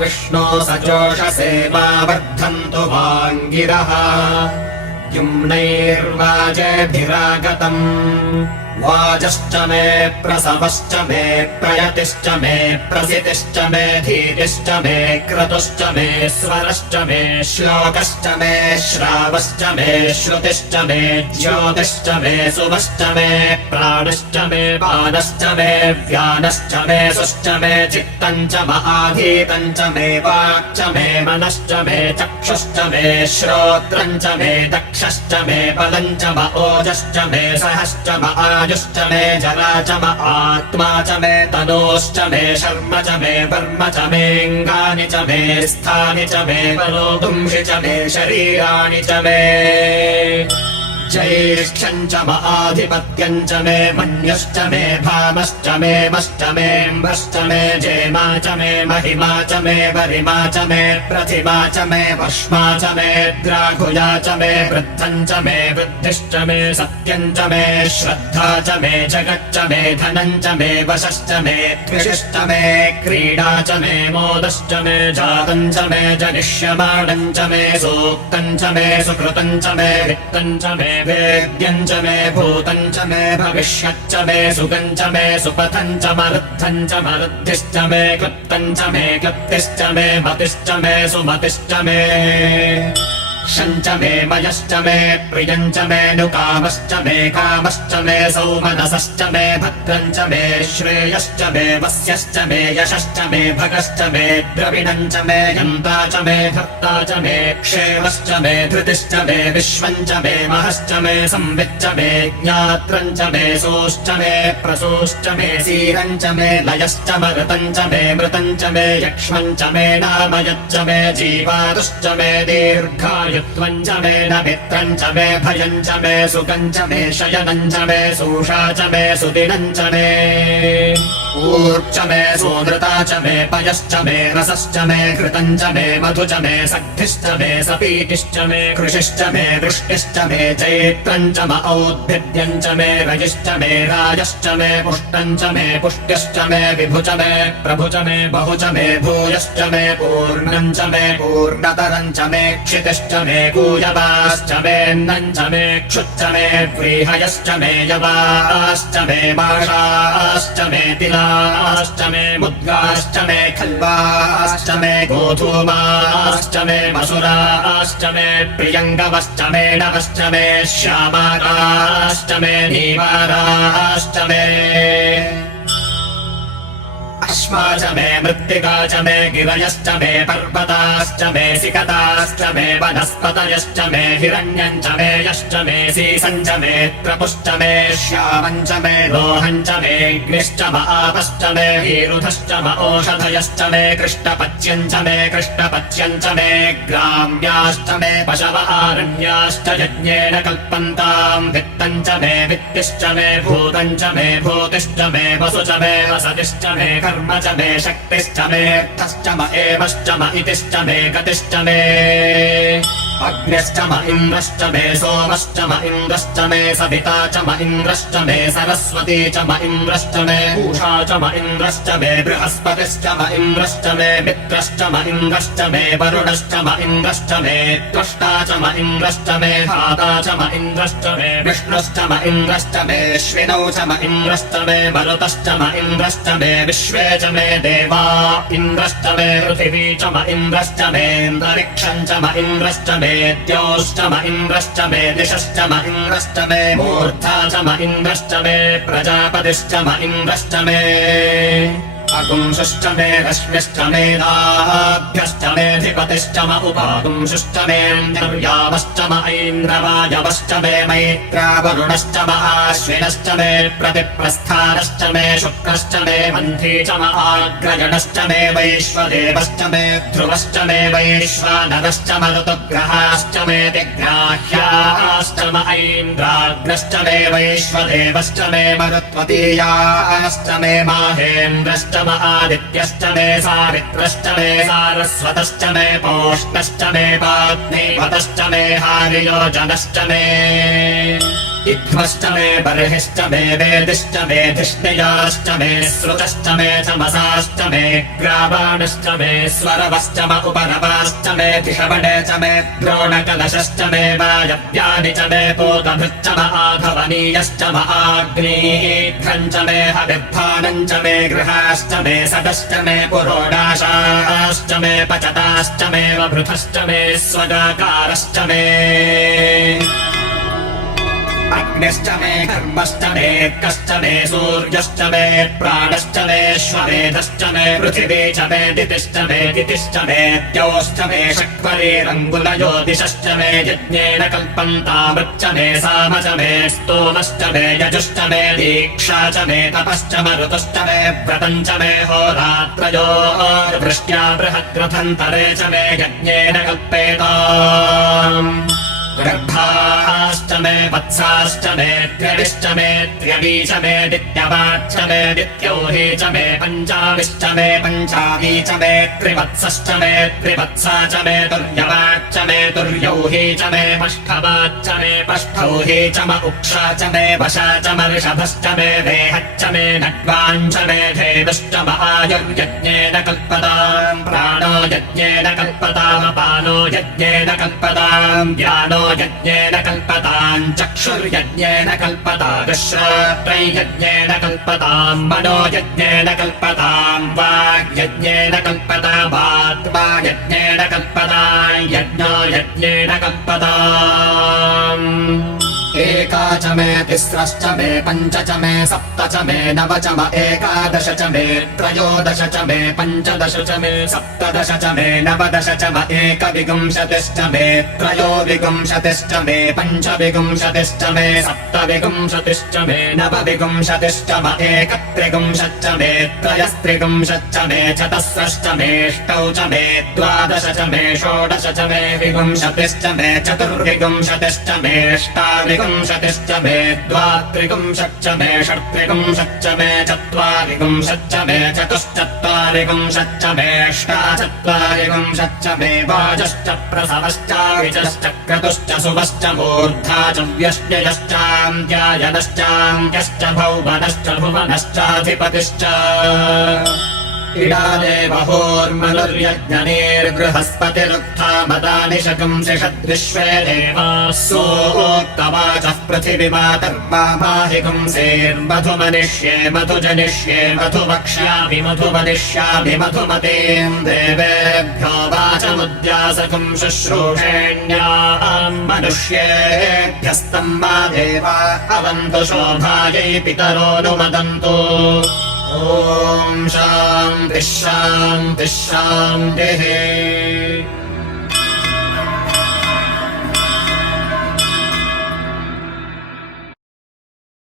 विष्णो सचोषसे मा वर्धन्तु वाङ्गिरः युम्नैर्वाजेभिरागतम् वाजश्च मे प्रसवश्च मे प्रयतिश्च मे प्रसितिश्च मे धीतिश्च मे क्रतुश्च मे स्वरश्च मे श्लोकश्च मे श्रावश्च मे श्रुतिश्च मे ज्योतिश्च मे सुवश्च मे प्राणश्च मे पानश्च मे व्यानश्च मे सुश्च मे चित्तम् च महाधीतम् च मे वाक्च मे मनश्च मे चक्षुश्च मे श्रोत्रम् च मे दक्षश्च मे बलम् च म ओजश्च मे सहश्च म आयुश्च मे जरा च म आत्मा च मे तनोश्च मे शर्म च मे वर्म च मेऽङ्गानि च मे स्थानि च मे मनोपुंसि च मे शरीराणि च मे ज्येष्ठम् च महाधिपत्यम् च मे मन्युश्च मे भामश्च मे मश्च मे म्भश्च मे जेमा च मे महिमा च मे वरिमा च मे प्रतिमा च मे वष्मा च मे द्राघुजा च मे वृद्धम् च मे वृद्धिश्च मे सत्यम् च मे श्रद्धा च मे जगच्च मे धनम् च मे वशश्च मे द्विषश्च मे क्रीडा च मे मोदश्च मे जातम् च मे जनिष्यमाणम् च मे सूक्तम् च मे सुकृतम् च मे वित्तम् च मे वेद्यम् च मे भूतम् च मे भविष्यच्च मे सुगम् च मे सुपथम् च मरुद्धम् च मरुद्धिश्च मे क्लृप्तम् च मे क्लृप्तिश्च मे मतिश्च मे सुमतिश्च मे शञ्च मे मयश्च मे प्रियम् च मे नुकामश्च मे कामश्च मे सौमनसश्च मे भद्रम् च मे श्रेयश्च मे वस्यश्च मे यशश्च मे भगश्च मे द्रविणम् च मे यन्ता च मे धर्ता च मे क्षेमश्च मे धृतिश्च मे विश्वम् च मे महश्च मे संविच्च मे ज्ञात्रम् च मे सोश्च मे प्रसोश्च मे सीरम् च मे लयश्च मरुतम् च मे मृतम् च मे यक्ष्मम् च मे नामयच्च मे जीवातुश्च मे दीर्घाय युत्वम् च मे न मित्रम् च मे भयम् च मे सुखम् च मे शयनम् च मे सूषा च मे सुदिनम् च मे ऊर्च मे सोदृता च मे पयश्च मे रसश्च मे घृतम् च मे मधु च मे सग्धिश्च मे सपीतिश्च मे कृषिश्च मे वृष्टिश्च मे चैत्रम् च म औद्भिद्यम् च मे रजिश्च मे राजश्च मे पुष्टम् च मे पुष्ट्यश्च मे विभु च मे प्रभु च मे बहु च मे भूयश्च मे पूर्णम् च मे पूर्णतरम् च मे क्षितिश्च मे कूयवाश्च मेऽन्नम् च मे क्षुच्च मे व्रीहयश्च मे यवाश्च मे माषाश्च मे तिलाश्च मे मुद्गाश्च मे खल्वाश्च मे गोधूमाश्च मे मसुराश्च मे प्रियङ्गवश्च मे नवश्च मे श्यामाराश्च मे नीवाराश्च मे अश्वा च मे मृत्तिका च मे गिरयश्च मे पर्वताश्च मे सिकताश्च मे वनस्पतयश्च मे हिरण्यम् च मे यश्च मे सीसम् च मे त्रपुश्च मे श्यामम् च मे लोहम् च मे अग्निश्च म आपश्च मे वीरुधश्च म ओषधयश्च मे कृष्णपच्यम् च मे कृष्णपच्यम् च मे ग्राम्याश्च मे पशवहारण्याश्च यज्ञेन कल्पन्ताम् वित्तम् च मे वित्तिश्च मे भूतम् च मे भूतिश्च मे वसु च मे वसतिश्च मे कर्म च मे शक्तिश्च मे अर्थश्च म एवश्च म इतिश्च मे गतिश्च मे अग्निश्च म इन्द्रश्च मे सोमश्च म इन्द्रश्च मे सविता च म इन्द्रश्च मे सरस्वती च म इन्द्रश्च मे पूषा च म इन्द्रश्च मे बृहस्पतिश्च म इन्द्रश्च मे मित्रश्च म इन्द्रश्च मे वरुणश्च म इन्द्रश्च मे त्वष्टा च म इन्द्रश्च मे धाता च म इन्द्रश्च मे विष्णुश्च म इन्द्रश्च मे अश्विनौ च म इन्द्रश्च मे मरुतश्च म इन्द्रश्च मे विश्वे च मे देवा इन्द्रश्च मे पृथिवी च म इन्द्रश्च मे अन्तरिक्षम् च म इन्द्रश्च मे द्योश्च म इन्द्रश्च मे दिशश्च म इन्द्रश्च मे मूर्धा च म इन्द्रश्च मे प्रजापतिश्च म इन्द्रश्च मे अगुंसश्च मे रश्मिश्च मेधाभ्यश्च मेऽधिपतिश्च म उपागुंसश्च मेऽन्तर्यामश्च म ऐन्द्रवायवश्च मे मैत्रावरुणश्च म आश्विनश्च मे प्रतिप्रस्थानश्च मे शुक्रश्च मे मन्थी च म आग्रगणश्च मे वैश्वदेवश्च मे ध्रुवश्च मे वैश्वानरश्च म ऋतुग्रहाश्च मे दिग्राह्याश्च म ऐन्द्राग्नश्च मे वैश्वदेवश्च मे मरुत्वतीयाश्च मे माहेन्द्रश्च म आदित्यश्च मे सावित्रश्च मे सारस्वतश्च मे पौष्णश्च मे पाग्निवतश्च मे हारियोजनश्च मे इध्वश्च मे बर्हिश्च मे वेदिश्च मे धिष्णयाश्च मे श्रुतश्च मे चमसाश्च मे ग्रावाणश्च मे स्वरवश्च म उपनवाश्च मे धिषवणे च मे द्रोणकलशश्च मे वायव्यानि च मे पोतभृच्च म आधवनीयश्च म आग्नेध्वम् च मे हविर्भानम् च मे गृहाश्च मे सदश्च मे पुरोडाशाश्च मे पचताश्च मे वभृतश्च मे स्वगाकारश्च मे अग्निश्च मे कर्मश्च मे कश्च मे सूर्यश्च मे प्राणश्च मे श्वमेधश्च मे पृथिवी च मे दितिश्च मे दितिश्च मे द्यौश्च मे शक्वरीरङ्गुलज्योतिषश्च मे यज्ञेन कल्पन्तामृच्च मे साम च मे स्तोमश्च मे यजुश्च मे दीक्षा च मे तपश्च मरुतश्च मे व्रतम् च मे होरात्रयोर्वृष्ट्या बृहद्रथन्तरे च मे यज्ञेन कल्पेताम् गर्भाश्च मे वत्साश्च मे त्र्यविश्च मे त्र्यवी च मे दित्यवाच्च मे दित्यौही च मे पञ्चाविश्च मे पञ्चावी च मे त्रिवत्सश्च मे त्रिवत्सा च मे तुर्यवाच्च मे तुर्यौही च मे पष्ठवाच्च मे पष्ठौही च म उक्षा च मे वशा च मर्षभश्च मे देहच्च मे नड्वाञ्च मे धेनुश्च म आयुर्यज्ञेन कल्पताम् प्राणो यज्ञेन कल्पताम् अपानो यज्ञेन कल्पताम् ज्ञानो यज्ञेन कल्पताम् चक्षुर्यज्ञेन कल्पताम् श्रोत्रैर्यज्ञेन कल्पताम् मनो यज्ञेन कल्पताम् वाग्यज्ञेन कल्पताम् आत्मा यज्ञेन कल्पताम् यज्ञो यज्ञेन कल्पताम् एका च मे तिस्रश्च मे पञ्च च मे सप्त च मे नव च म एकादश च मे त्रयोदश च मे पञ्चदश च मे सप्तदश च मे नवदश च म एकविंशतिश्च मे त्रयोविंशतिश्च मे पञ्चविंशतिश्च मे सप्तविंशतिश्च मे नवविंशतिश्च म एकत्रिंशच्च मे त्रयस्त्रिंशच्च मे चतस्रश्च मेऽष्टौ च मे द्वादश च मे षोडश च मे विंशतिश्च मे चतुर्विंशतिश्च मेऽष्टाविंशतिश्च मे द्वात्रिंशच्च मे षट्त्रिंशच्च मे चत्वारिंशच्च मे चतुश्चत्वारिंशच्च मेऽष्टाचत्वारिंशच्च मे वाजश्च प्रसवश्चाविजश्च क्रतुश्च सुवश्च मूर्धा च व्यष्टयश्चान्त्यायनश्चान्त्यश्च भौवनश्च भुवनश्चाधिपतिश्च इडादेव होर्मनुर्यज्ञनेर्बृहस्पतिरुक्था मदानि शकुंसिषद्विश्वे देवाः सोक्तवाचः पृथिवीमातर्माहिकुंसेर्मधुमनिष्ये मधुजनिष्ये मधुवक्ष्यामि मधुवदिष्यामि मधुमतीम् देवेभ्यो वाचमुद्यासकुं शुश्रूषेण्याम् मनुष्येभ्यस्तम् मा देवा अवन्तु शोभायै पितरोऽनुमदन्तु ॐ शान्तिः शान्तिः शान्तिः।